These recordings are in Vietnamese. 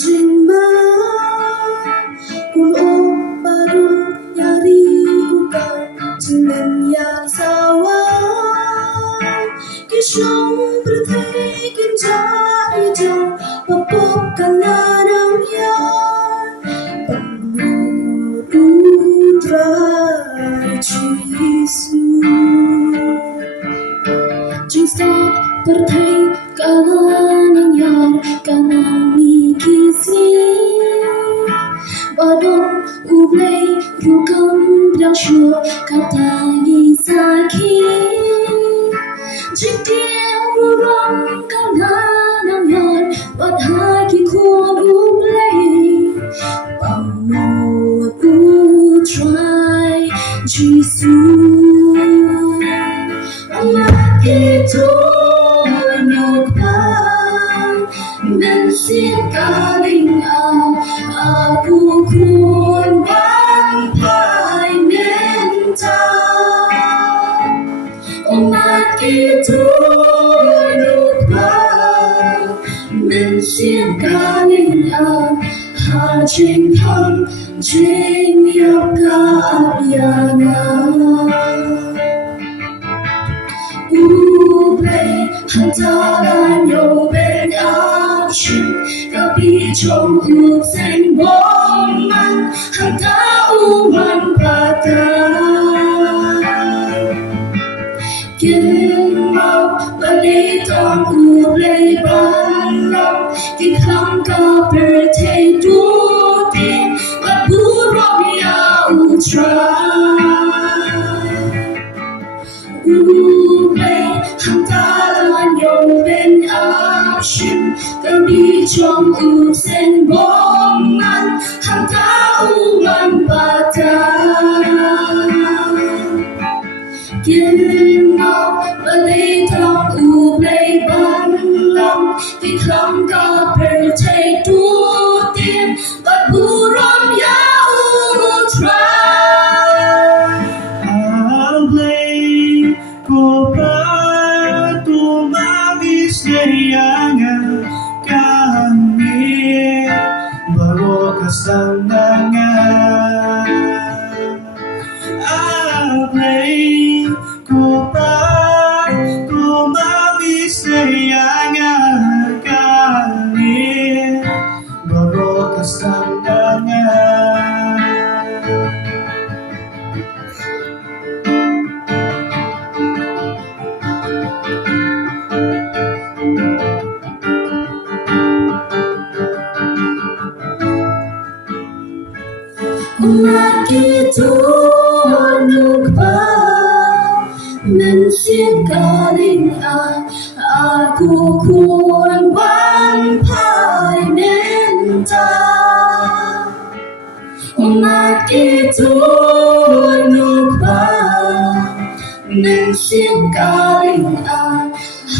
Hajima Ulo baru yari uka Jinen ya sawa Kishong berthei kinja hijau Papop kalanang ya Pangudrai Jisu Jingstot berthei kalanang yar Kanang mikisi Badong ublay rukam bilang syur Kata gisaki Jiktiang rurang kalanang yar Wadhaki kuang ublay Pangmut utray Jisu Amat itu Nên xin cả linh aku kun ban phai nên ta umat itu lupa nên xin cả linh ha trình thăng trình yêu cả abiana Hantaran yo ben action Kapi chong uk sen boman Hanta uman patay Kim mau balitong ulay banlang Kiklang ka pertay dutin Pagburong ya utray Ulay Hantaran yo ben action Kapi chong uk sen boman Hanta uman patay Kim mau balitong ulay banlang Kiklang ka pertay dutin Pagburong ya utray Sayangan kami baru kesenangan Ablay ku mami sayangan kami baru kesenangan Umat itu lupa Nên xin cả linh aku kun ban phai nên ta Umat itu lupa Nên xin cả linh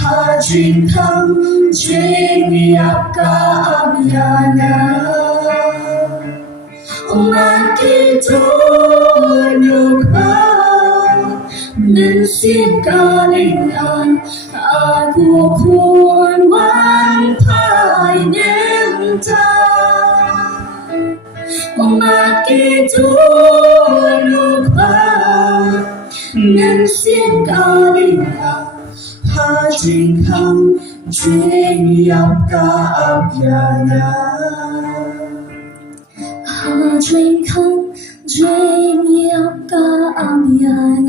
ha trình thăng trình yêu cả abiana Umat itu lupa Nên xin cả linh aku kun ban phai nên ta Umat itu lupa Nên xin cả linh ha trình thăng trình yêu cả abiana Ha trình thăng trình yêu cả abiana